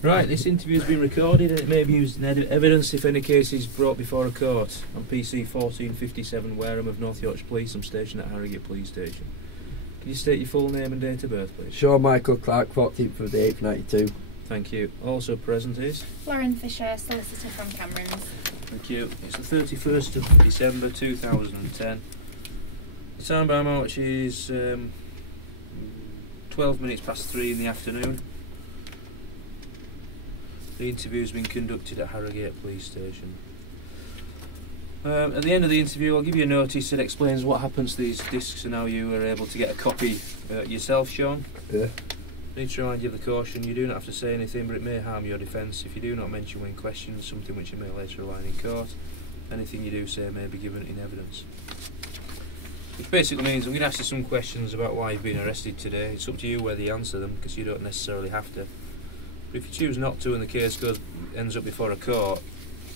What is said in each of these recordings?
Right, this interview has been recorded and it may be used in evidence if any case is brought before a court. I'm PC 1457 Wareham of North Yorkshire Police. I'm stationed at Harrogate Police Station. Can you state your full name and date of birth, please? Sean Michael Clark, 14th of the 8th, 92. Thank you. Also present is? Lauren Fisher, solicitor from Cameron's. Thank you. It's the 31st of December 2010. The time by March is 12 minutes past 3 in the afternoon. The interview has been conducted at Harrogate Police Station. At the end of the interview I'll give you a notice that explains what happens to these discs and how you are able to get a copy yourself, Sean. Yeah. I need to remind you of the caution. You do not have to say anything, but it may harm your defence if you do not mention when questioned something which you may later rely on in court. Anything you do say may be given in evidence. Which basically means I'm going to ask you some questions about why you've been arrested today. It's up to you whether you answer them, because you don't necessarily have to. But if you choose not to and the case ends up before a court,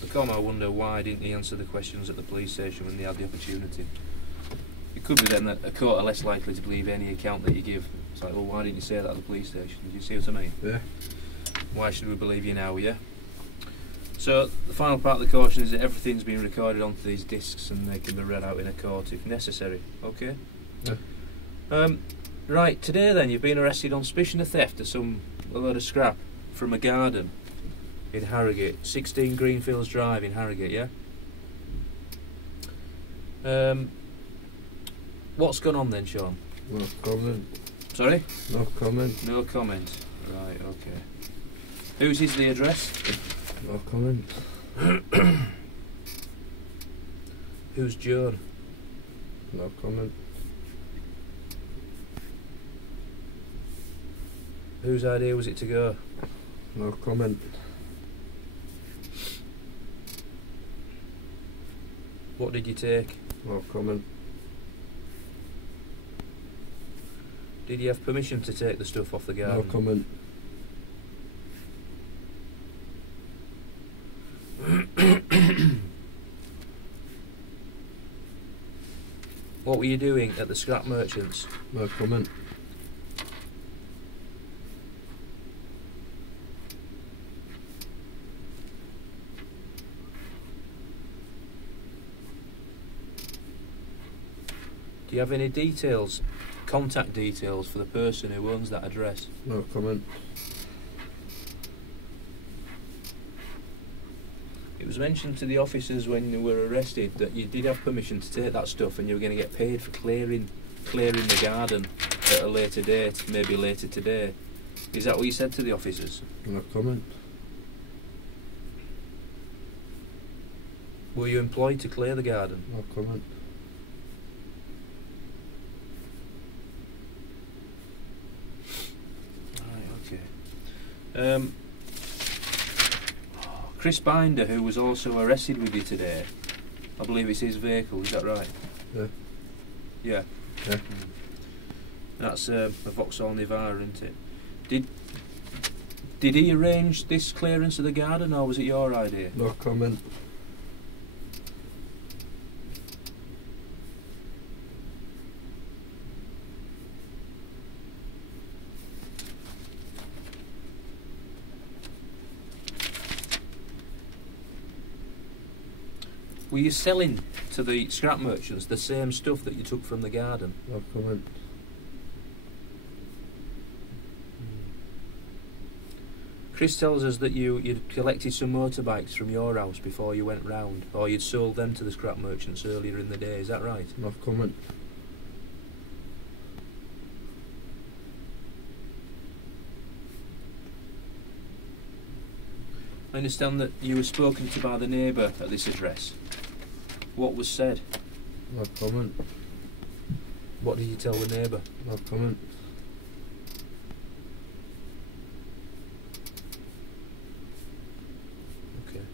the court might wonder why didn't he answer the questions at the police station when they had the opportunity. It could be then that a court are less likely to believe any account that you give. It's like, well, why didn't you say that at the police station? Do you see what I mean? Yeah. Why should we believe you now, yeah? So, the final part of the caution is that everything's been recorded onto these discs and they can be read out in a court if necessary, okay? Yeah. Right, today then, you've been arrested on suspicion of theft of a load of scrap from a garden in Harrogate, 16 Greenfields Drive in Harrogate, yeah? What's gone on then, Sean? No comment. Sorry? No comment. No comment. Right, okay. Whose is the address? No comment. Who's Joan? No comment. Whose idea was it to go? No comment. What did you take? No comment. Did you have permission to take the stuff off the garden? No comment. What were you doing at the scrap merchants? No comment. Do you have any details, contact details for the person who owns that address? No comment. It was mentioned to the officers when you were arrested that you did have permission to take that stuff and you were going to get paid for clearing the garden at a later date, maybe later today. Is that what you said to the officers? No comment. Were you employed to clear the garden? No comment. Right, okay. Chris Binder, who was also arrested with you today, I believe it's his vehicle, is that right? Yeah. Yeah. Yeah. That's a Vauxhall Nivara, isn't it? Did he arrange this clearance of the garden, or was it your idea? No comment. Were you selling to the scrap merchants the same stuff that you took from the garden? No comment. Chris tells us that you'd collected some motorbikes from your house before you went round, or you'd sold them to the scrap merchants earlier in the day, is that right? No comment. I understand that you were spoken to by the neighbour at this address. What was said? No comment. What did you tell the neighbour? No comment. Okay.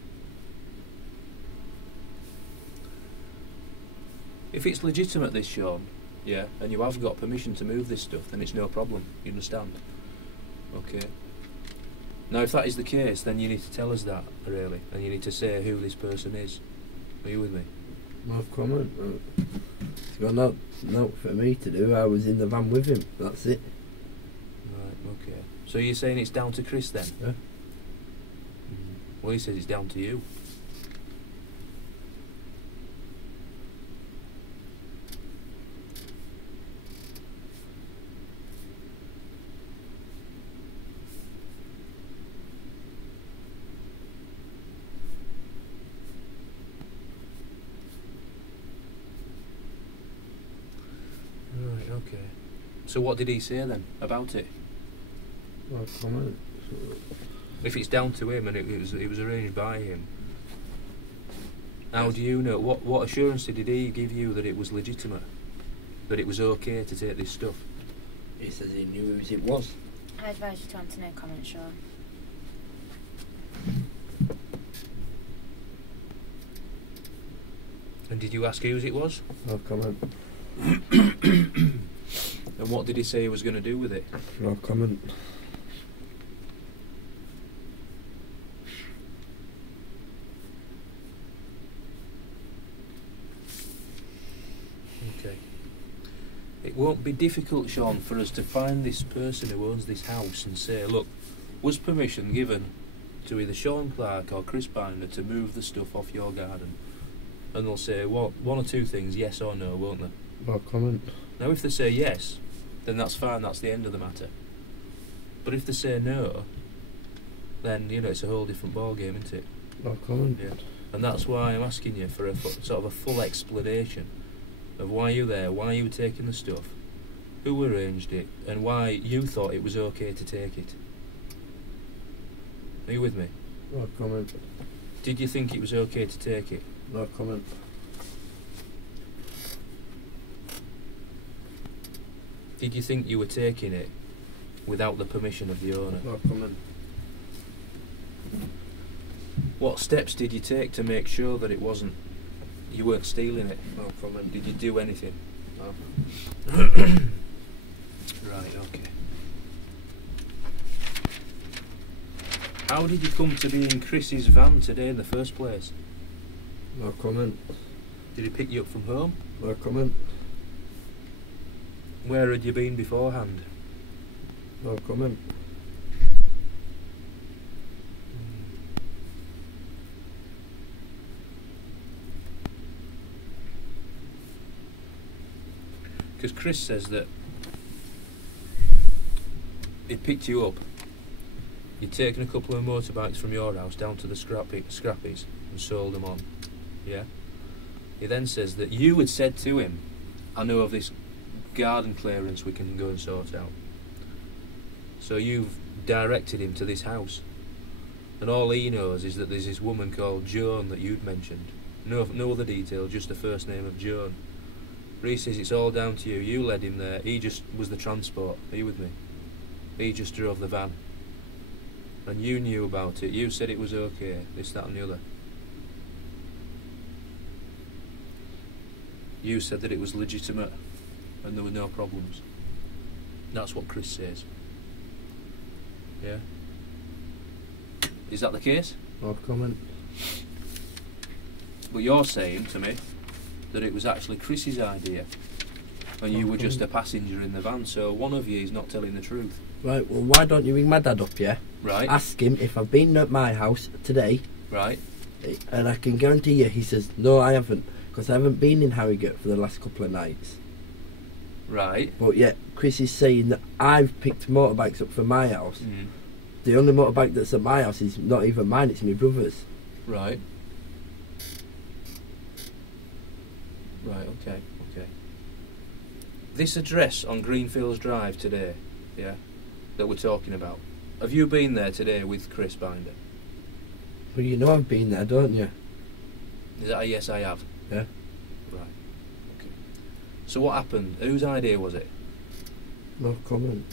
If it's legitimate, this, Sean, yeah, and you have got permission to move this stuff, then it's no problem. You understand? Okay. Now, if that is the case, then you need to tell us that, really, and you need to say who this person is. Are you with me? No comment. It's got no for me to do. I was in the van with him. That's it. Right, okay. So you're saying it's down to Chris then? Yeah. Well, he says it's down to you. Right, okay. So what did he say then about it? No comment. If it's down to him and it was arranged by him, how do you know? What assurance did he give you that it was legitimate? That it was okay to take this stuff? He says he knew whose it was. I advise you to answer no comment, Sean. And did you ask whose it was? No comment. And what did he say he was going to do with it? No comment. Okay. It won't be difficult, Sean, for us to find this person who owns this house and say, look, was permission given to either Sean Clark or Chris Binder to move the stuff off your garden? And they'll say, well, one or two things, yes or no, won't they? No comment. Now, if they say yes, then that's fine, that's the end of the matter. But if they say no, then, you know, it's a whole different ballgame, isn't it? No comment. Yeah. And that's why I'm asking you for a sort of a full explanation of why you're there, why you were taking the stuff, who arranged it, and why you thought it was okay to take it. Are you with me? No comment. Did you think it was okay to take it? No comment. Did you think you were taking it without the permission of the owner? No comment. What steps did you take to make sure that it wasn't, you weren't stealing it? No comment. Did you do anything? No. Right, okay. How did you come to be in Chris's van today in the first place? No comment. Did he pick you up from home? No comment. Where had you been beforehand? No comment. Because Chris says that he picked you up, you'd taken a couple of motorbikes from your house down to the scrappies and sold them on. Yeah? He then says that you had said to him, I know of this garden clearance we can go and sort out. So you've directed him to this house. And all he knows is that there's this woman called Joan that you'd mentioned. No other detail, just the first name of Joan. Reece says it's all down to you. You led him there. He just was the transport. Are you with me? He just drove the van. And you knew about it. You said it was okay, this, that and the other. You said that it was legitimate and there were no problems. That's what Chris says. Yeah? Is that the case? No comment. But you're saying to me that it was actually Chris's idea and you were just a passenger in the van, so one of you is not telling the truth. Right, well, why don't you ring my dad up, yeah? Right. Ask him if I've been at my house today. Right. And I can guarantee you, he says, no, I haven't. Because I haven't been in Harrogate for the last couple of nights. Right. But yet, Chris is saying that I've picked motorbikes up from my house. Mm. The only motorbike that's at my house is not even mine, it's my brother's. Right. Right, okay. This address on Greenfields Drive today, yeah, that we're talking about, have you been there today with Chris Binder? Well, you know I've been there, don't you? Is that a yes, I have? Yeah. Right. Okay. So what happened? Whose idea was it? No comment.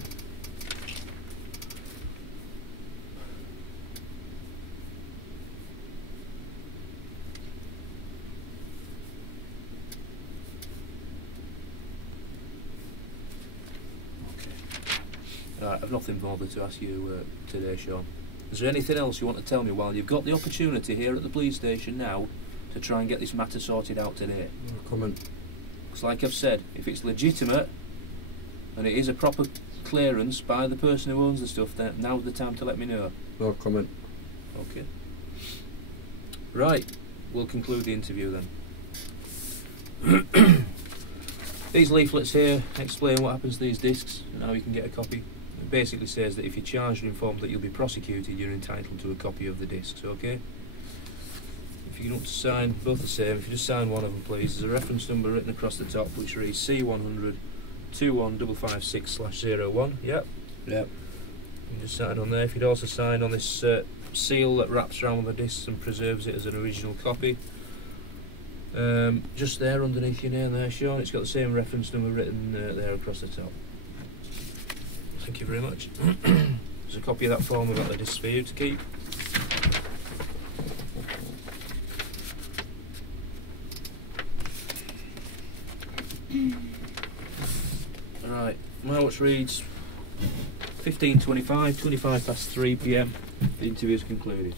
Right, I've nothing further to ask you today, Sean. Is there anything else you want to tell me while you've got the opportunity here at the police station now to try and get this matter sorted out today? No comment. Because like I've said, if it's legitimate and it is a proper clearance by the person who owns the stuff, then now's the time to let me know. No comment. Okay. Right, we'll conclude the interview then. These leaflets here explain what happens to these discs and how you can get a copy. It basically says that if you're charged or informed that you'll be prosecuted, you're entitled to a copy of the discs, okay? If you want to sign, both the same, if you just sign one of them please, there's a reference number written across the top which reads C100 21556/01, yep. Yep. You just sign on there. If you'd also sign on this seal that wraps around the discs and preserves it as an original copy. Just there underneath your name there, Sean, it's got the same reference number written there across the top. Thank you very much. There's a copy of that form about the discs for you to keep. Right, my watch reads 15:25, 25 past 3 PM. The interview is concluded.